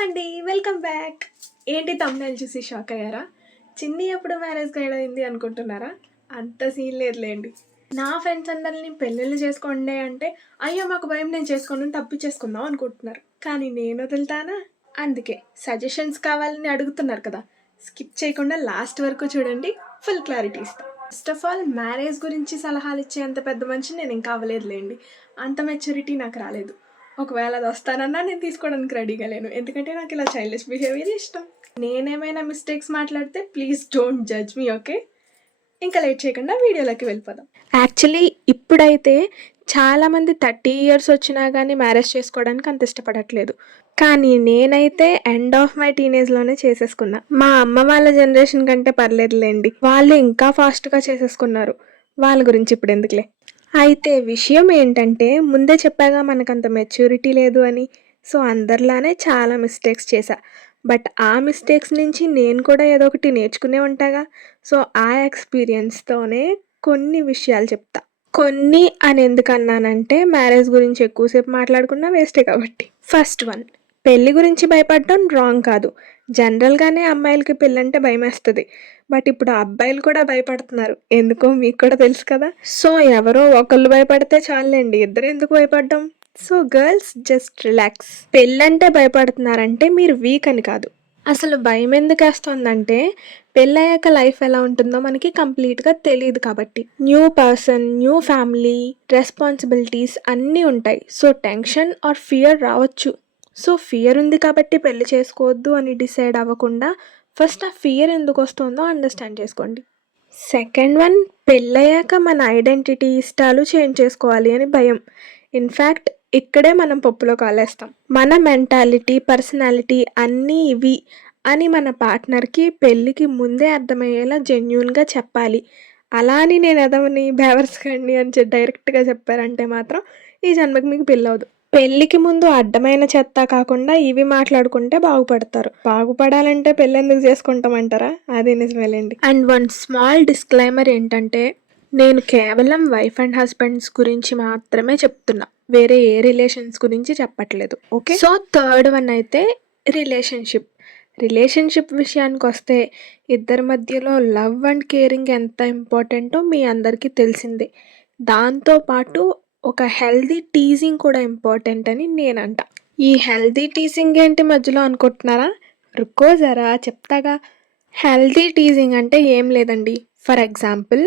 అండి. Welcome back. ఏంటి తమ్ముళ్ళు చూసి షాక్ అయ్యారా? చిన్ని ఎప్పుడు మ్యారేజ్ గైడ్ అయింది అనుకుంటున్నారా? అంత సీన్ లేదులేండి. నా ఫ్రెండ్స్ అందరిని పెళ్ళిళ్ళు చేసుకోండి అంటే అయ్యో మాకు భయం, నేను చేసుకోను, తప్పించేసుకుందాం అనుకుంటున్నారు. కానీ నేను వదులుతానా? అందుకే సజెషన్స్ కావాలని అడుగుతున్నారు కదా, స్కిప్ చేయకుండా లాస్ట్ వరకు చూడండి, ఫుల్ క్లారిటీ ఇస్తాను. ఫస్ట్ ఆఫ్ ఆల్, మ్యారేజ్ గురించి సలహాలు ఇచ్చే అంత పెద్ద మనిషి నేను ఇంకా అవ్వలేదులేండి. అంత మెచ్యూరిటీ నాకు రాలేదు. ఒకవేళ అది వస్తానన్నా నేను తీసుకోవడానికి రెడీగా లేను, ఎందుకంటే నాకు ఇలా చైల్డిష్ బిహేవియర్ ఇష్టం. నేనేమైనా మిస్టేక్స్ మాట్లాడితే please don't judge me, okay? ఇంకా లేట్ చేయకుండా వీడియోలోకి వెళ్ళిపోదాం. యాక్చువల్లీ ఇప్పుడైతే చాలామంది 30 ఇయర్స్ వచ్చినా కానీ మ్యారేజ్ చేసుకోవడానికి అంత ఇష్టపడట్లేదు. కానీ నేనైతే ఎండ్ ఆఫ్ మై టీనేజ్లోనే చేసేసుకున్నా. మా అమ్మ వాళ్ళ జనరేషన్ కంటే పర్లేదులేండి, వాళ్ళు ఇంకా ఫాస్ట్గా చేసేసుకున్నారు. వాళ్ళ గురించి ఇప్పుడు ఎందుకులే. అయితే విషయం ఏంటంటే, ముందే చెప్పాగా మనకంత మెచ్యూరిటీ లేదు అని. సో అందరిలానే చాలా మిస్టేక్స్ చేశా. బట్ ఆ మిస్టేక్స్ నుంచి నేను కూడా ఏదో ఒకటి నేర్చుకునే ఉంటాగా. సో ఆ ఎక్స్పీరియన్స్తోనే కొన్ని విషయాలు చెప్తా. కొన్ని అని ఎందుకు అన్నానంటే, మ్యారేజ్ గురించి ఎక్కువసేపు మాట్లాడుకున్నా వేస్టే కాబట్టి. ఫస్ట్ వన్, పెళ్లి గురించి భయపడడం రాంగ్ కాదు. జనరల్గానే అమ్మాయిలకి పెళ్ళంటే భయం వేస్తుంది. బట్ ఇప్పుడు అబ్బాయిలు కూడా భయపడుతున్నారు, ఎందుకో మీకు కూడా తెలుసు కదా. సో ఎవరో ఒకళ్ళు భయపడితే చాలండి, ఇద్దరు ఎందుకు భయపడ్డం? So girls just relax. పెళ్ళంటే భయపడుతున్నారంటే మీరు వీక్ అని కాదు. అసలు భయం ఎందుకు వేస్తుందంటే, పెళ్ళయ్యాక లైఫ్ ఎలా ఉంటుందో మనకి కంప్లీట్గా తెలియదు కాబట్టి. New person, new family, responsibilities అన్నీ ఉంటాయి. సో టెన్షన్ ఆర్ ఫియర్ రావచ్చు. సో ఫియర్ ఉంది కాబట్టి పెళ్లి చేసుకోవద్దు అని డిసైడ్ అవ్వకుండా ఫస్ట్ ఆ ఫియర్ ఎందుకు వస్తుందో అండర్స్టాండ్ చేసుకోండి. సెకండ్ వన్, పెళ్ళయ్యాక మన ఐడెంటిటీ, ఇష్టాలు చేంజ్ చేసుకోవాలి అని భయం. ఇన్ఫ్యాక్ట్ ఇక్కడే మనం పప్పులో కాలేస్తాం. మన మెంటాలిటీ, పర్సనాలిటీ అన్నీ ఇవి అని మన పార్ట్నర్కి పెళ్ళికి ముందే అర్థమయ్యేలా జెన్యూన్గా చెప్పాలి. అలా అని నేను ఎదవని, బేవర్స్ కండి అని డైరెక్ట్గా చెప్పారంటే మాత్రం ఈ జన్మకి మీకు పెళ్ళవదు. పెళ్ళికి ముందు అడ్డమైన చెత్త కాకుండా ఇవి మాట్లాడుకుంటే బాగుపడతారు. బాగుపడాలంటే పెళ్ళి ఎందుకు చేసుకుంటామంటారా? అది నిజమేలేండి. అండ్ వన్ స్మాల్ డిస్క్లైమర్ ఏంటంటే, నేను కేవలం వైఫ్ అండ్ హస్బెండ్స్ గురించి మాత్రమే చెప్తున్నా, వేరే ఏ రిలేషన్స్ గురించి చెప్పట్లేదు, ఓకే? సో థర్డ్ వన్ అయితే రిలేషన్షిప్ విషయానికి వస్తే, ఇద్దరి మధ్యలో లవ్ అండ్ కేరింగ్ ఎంత ఇంపార్టెంటో మీ అందరికీ తెలిసిందే. దాంతోపాటు ఒక హెల్దీ టీజింగ్ కూడా ఇంపార్టెంట్ అని నేనంట. ఈ హెల్దీ టీజింగ్ ఏంటి మధ్యలో అనుకుంటున్నారా? రుక్కో జరా చెప్తాగా. హెల్దీ టీజింగ్ అంటే ఏం లేదండి. ఫర్ ఎగ్జాంపుల్,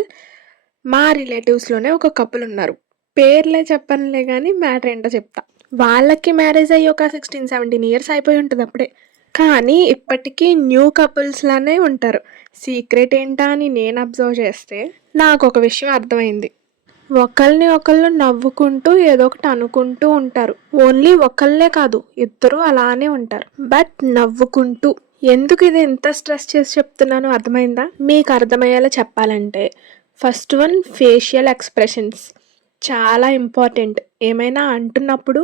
మా రిలేటివ్స్లోనే ఒక కపుల్ ఉన్నారు. పేర్లే చెప్పనులే కానీ మ్యాటర్ ఏంటో చెప్తా. వాళ్ళకి మ్యారేజ్ అయ్యి ఒక 16-17 ఇయర్స్ అయిపోయి ఉంటుంది అప్పుడే. కానీ ఇప్పటికీ న్యూ కపుల్స్ లానే ఉంటారు. సీక్రెట్ ఏంటా అని నేను అబ్జర్వ్ చేస్తే నాకు ఒక విషయం అర్థమైంది. ఒకళ్ళని ఒకళ్ళు నవ్వుకుంటూ ఏదో ఒకటి అనుకుంటూ ఉంటారు. ఓన్లీ ఒకళ్ళే కాదు, ఇద్దరు అలానే ఉంటారు. బట్ నవ్వుకుంటూ. ఎందుకు ఇది ఎంత స్ట్రెస్ చేసి చెప్తున్నానో అర్థమైందా? మీకు అర్థమయ్యేలా చెప్పాలంటే, ఫస్ట్ వన్, ఫేషియల్ ఎక్స్ప్రెషన్స్ చాలా ఇంపార్టెంట్. ఏమైనా అంటున్నప్పుడు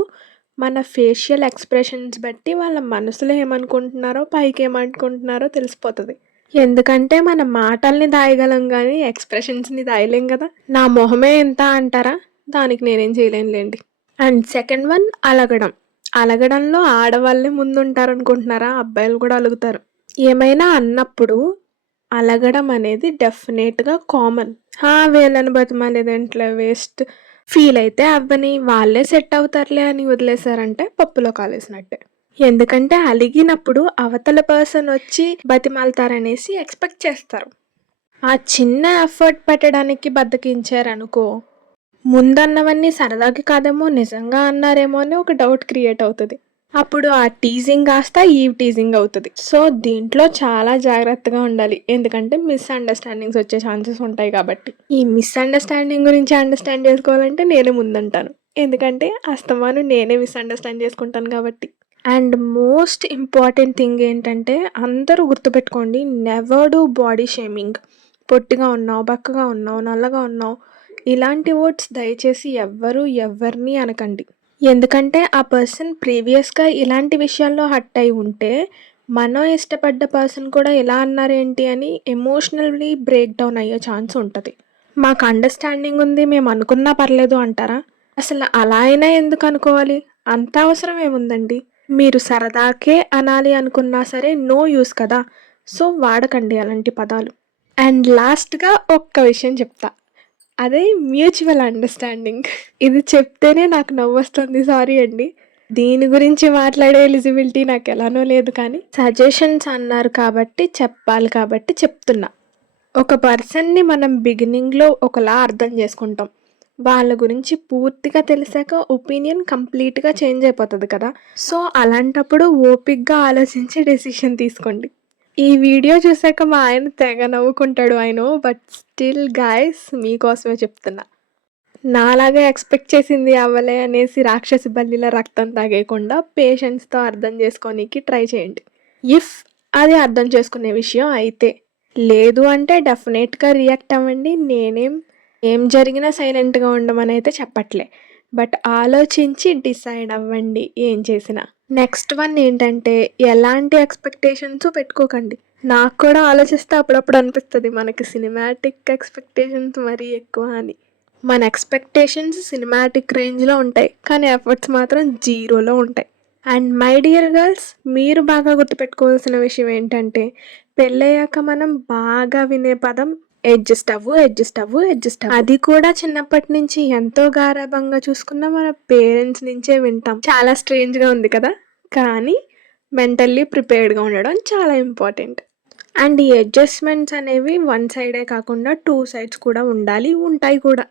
మన ఫేషియల్ ఎక్స్ప్రెషన్స్ బట్టి వాళ్ళ మనసులో ఏమనుకుంటున్నారో, పైకి ఏమనుకుంటున్నారో తెలిసిపోతుంది. ఎందుకంటే మన మాటల్ని దాయగలం కానీ ఎక్స్ప్రెషన్స్ని దాయలేం కదా. నా మొహమే ఎంత అంటారా? దానికి నేనేం చేయలేనులేండి. అండ్ సెకండ్ వన్, అలగడంలో ఆడవాళ్ళే ముందుంటారు అనుకుంటున్నారా? అబ్బాయిలు కూడా అలుగుతారు. ఏమైనా అన్నప్పుడు అలగడం అనేది డెఫినెట్గా కామన్. వీళ్ళని బతిమాలేదంట్లే, వేస్ట్, ఫీల్ అయితే అవ్వని, వాళ్ళే సెట్ అవుతారులే అని వదిలేశారంటే పప్పులో కాలేసినట్టే. ఎందుకంటే అలిగినప్పుడు అవతల పర్సన్ వచ్చి బతిమాలతారనేసి ఎక్స్పెక్ట్ చేస్తారు. ఆ చిన్న ఎఫర్ట్ పెట్టడానికి బద్దకించారనుకో, ముందన్నవన్నీ సరదాకి కాదేమో నిజంగా అన్నారేమో అని ఒక డౌట్ క్రియేట్ అవుతుంది. అప్పుడు ఆ టీజింగ్ కాస్త ఈవ్ టీజింగ్ అవుతుంది. సో దీంట్లో చాలా జాగ్రత్తగా ఉండాలి, ఎందుకంటే మిస్అండర్స్టాండింగ్స్ వచ్చే ఛాన్సెస్ ఉంటాయి కాబట్టి. ఈ మిస్అండర్స్టాండింగ్ గురించి అండర్స్టాండ్ చేసుకోవాలంటే నేనే ముందుంటాను, ఎందుకంటే అస్తమాను నేనే మిస్అండర్స్టాండ్ చేసుకుంటాను కాబట్టి. అండ్ మోస్ట్ ఇంపార్టెంట్ థింగ్ ఏంటంటే, అందరూ గుర్తుపెట్టుకోండి, నెవర్ డూ బాడీ షేమింగ్. పొట్టిగా ఉన్నావు, బక్కగా ఉన్నావు, నల్లగా ఉన్నావు, ఇలాంటి వర్డ్స్ దయచేసి ఎవరిని అనకండి. ఎందుకంటే ఆ పర్సన్ ప్రీవియస్గా ఇలాంటి విషయాల్లో హర్ట్ అయి ఉంటే, మనం ఇష్టపడ్డ పర్సన్ కూడా ఇలా అన్నారేంటి అని ఎమోషనల్లీ బ్రేక్ డౌన్ అయ్యే ఛాన్స్ ఉంటుంది. మాకు అండర్స్టాండింగ్ ఉంది, మేము అనుకున్నా పర్లేదు అంటారా? అసలు అలా అయినా ఎందుకు అనుకోవాలి? అంత అవసరం ఏముందండి? మీరు సరదాకే అనాలి అనుకున్నా సరే నో యూస్ కదా. సో వాడకండి అలాంటి పదాలు. అండ్ లాస్ట్‌గా ఒక్క విషయం చెప్తా. అదే మ్యూచువల్ అండర్‌స్టాండింగ్. ఇది చెప్తేనే నాకు నవ్వొస్తుంది. సారీ అండి. దీని గురించి మాట్లాడే ఎలిజిబిలిటీ నాకెలానో లేదు కానీ, సజెషన్స్ అన్నారు కాబట్టి చెప్పాలి కాబట్టి చెప్తున్నా. ఒక పర్సన్‌ని మనం బిగినింగ్‌లో ఒకలా అర్థం చేసుకుంటాం. వాళ్ళ గురించి పూర్తిగా తెలిసాక ఒపీనియన్ కంప్లీట్‌గా చేంజ్ అయిపోతది కదా. సో, అలాంటప్పుడు ఓపికగా ఆలోచించి డెసిషన్ తీసుకోండి. ఈ వీడియో చూసాక మా ఆయన తెగ నవ్వుకుంటాడు I know. But still guys మీకోసమే చెప్తున్నా. నాలాగా ఎక్స్‌పెక్ట్ చేసింది అవ్వలే అనేసి రాక్షసి బల్లిలా రక్తం తాగేయకుండా పేషెన్స్‌తో అర్థం చేసుకోనీకి ట్రై చేయండి. ఇఫ్ అది అర్థం చేసుకునే విషయం అయితే. లేదు అంటే డెఫినెట్‌గా రియాక్ట్ అవ్వండి. ఏం జరిగినా సైలెంట్‌గా ఉండమనైతే చెప్పట్లే. బట్ ఆలోచించి డిసైడ్ అవ్వండి ఏం చేసినా. నెక్స్ట్ వన్ ఏంటంటే ఎలాంటి ఎక్స్‌పెక్టేషన్స్ పెట్టుకోకండి. నాకు కూడా ఆలోచిస్తే అప్పుడప్పుడు అనిపిస్తది మనకి సినిమాటిక్ ఎక్స్‌పెక్టేషన్స్ మరీ ఎక్కువ అని. మన ఎక్స్‌పెక్టేషన్స్ సినిమాటిక్ రేంజ్‌లో ఉంటాయి. కానీ ఎఫర్ట్స్ మాత్రం జీరోలో ఉంటాయి. అండ్ మై డియర్ గర్ల్స్, మీరు బాగా గుర్తుపెట్టుకోవాల్సిన విషయం ఏంటంటే పెళ్ళయ్యాక మనం బాగా వినే పదం అడ్జస్ట్ అవ్వు, అడ్జస్ట్ అవ్వు, అడ్జస్ట్ అవ్వు. అది కూడా చిన్నప్పటి నుంచి ఎంతో గారాబంగా చూసుకున్న మన పేరెంట్స్ నుంచే వింటాం. చాలా స్ట్రేంజ్‌గా ఉంది కదా. కానీ మెంటల్లీ ప్రిపేర్డ్‌గా ఉండడం చాలా ఇంపార్టెంట్. అండ్ ఈ అడ్జస్ట్‌మెంట్స్ అనేవి వన్ సైడే కాకుండా 2 సైడ్స్ కూడా ఉండాలి, ఉంటాయి కూడా.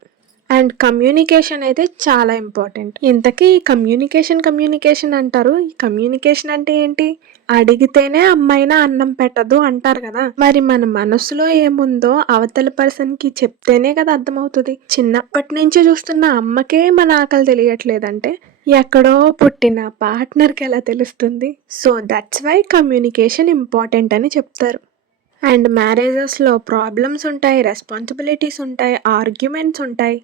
అండ్ కమ్యూనికేషన్ అయితే చాలా ఇంపార్టెంట్. ఇంతకీ కమ్యూనికేషన్ అంటారు. ఈ కమ్యూనికేషన్ అంటే ఏంటి? అడిగితేనే అమ్మైనా అన్నం పెట్టదు అంటారు కదా. మరి మన మనసులో ఏముందో అవతల పర్సన్‌కి చెప్తేనే కదా అర్థమవుతది. చిన్నప్పటి నుంచి చూస్తున్న అమ్మకే మన ఆకలి తెలియట్లేదంటే ఎక్కడో పుట్టిన పార్ట్నర్‌కి ఎలా తెలుస్తుంది? So that's why communication important అని చెప్తారు. అండ్ మ్యారేజెస్‌లో ప్రాబ్లమ్స్ ఉంటాయి, రెస్పాన్సిబిలిటీస్ ఉంటాయి, ఆర్గ్యుమెంట్స్ ఉంటాయి.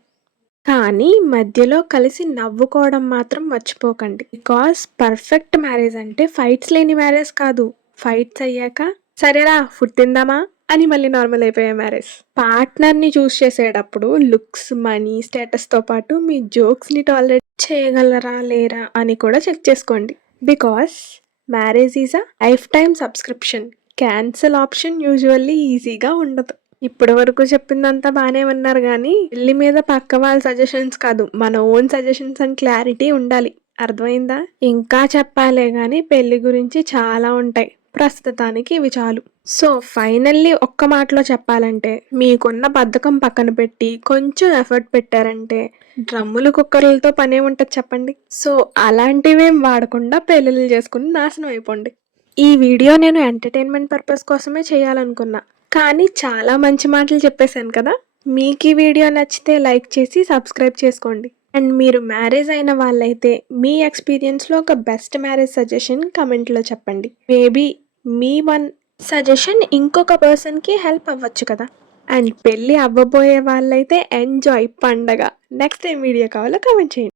కానీ మధ్యలో కలిసి నవ్వుకోవడం మాత్రం మర్చిపోకండి. బికాస్ పర్ఫెక్ట్ మ్యారేజ్ అంటే ఫైట్స్ లేని మ్యారేజ్ కాదు. ఫైట్స్ అయ్యాక సరేరా ఫుడ్ తిందామా అని మళ్ళీ నార్మల్ అయిపోయే మ్యారేజ్. పార్ట్నర్‌ని చూస్ చేసేటప్పుడు లుక్స్, మనీ, స్టేటస్‌తో పాటు మీ జోక్స్‌ని టాలరేట్ చేయగలరా లేరా అని కూడా చెక్ చేసుకోండి. Because marriage is a life time subscription. Cancel option usually ఈజీగా ఉండదు. ఇప్పటి వరకు చెప్పిందంతా బాగానే ఉన్నారు కానీ పెళ్లి మీద పక్క వాళ్ళ సజెషన్స్ కాదు, మన ఓన్ సజెషన్స్ అండ్ క్లారిటీ ఉండాలి. అర్థమైందా? ఇంకా చెప్పాలే కానీ పెళ్లి గురించి చాలా ఉంటాయి. ప్రస్తుతానికి ఇవి చాలు. సో ఫైనల్లీ ఒక్క మాటలో చెప్పాలంటే మీకున్న బద్ధకం పక్కన పెట్టి కొంచెం ఎఫర్ట్ పెట్టారంటే డ్రమ్ములు కుక్కర్లతో పనే ఉంటుంది చెప్పండి. సో అలాంటివేం వాడకుండా పెళ్ళిళ్ళు చేసుకుని నాశనం అయిపోండి. ఈ వీడియో నేను ఎంటర్టైన్మెంట్ పర్పస్ కోసమే చేయాలనుకున్నా. కానీ చాలా మంచి మాటలు చెప్పేశాను కదా. మీకు ఈ వీడియో నచ్చితే లైక్ చేసి సబ్స్క్రైబ్ చేసుకోండి. అండ్ మీరు మ్యారేజ్ అయిన వాళ్ళైతే మీ ఎక్స్పీరియన్స్లో ఒక బెస్ట్ మ్యారేజ్ సజెషన్ కమెంట్లో చెప్పండి. మేబీ మీ వన్ సజెషన్ ఇంకొక పర్సన్కి హెల్ప్ అవ్వచ్చు కదా. అండ్ పెళ్ళి అవ్వబోయే వాళ్ళైతే ఎంజాయ్ పండగ. నెక్స్ట్ ఏం వీడియో కావాలో కమెంట్ చేయండి.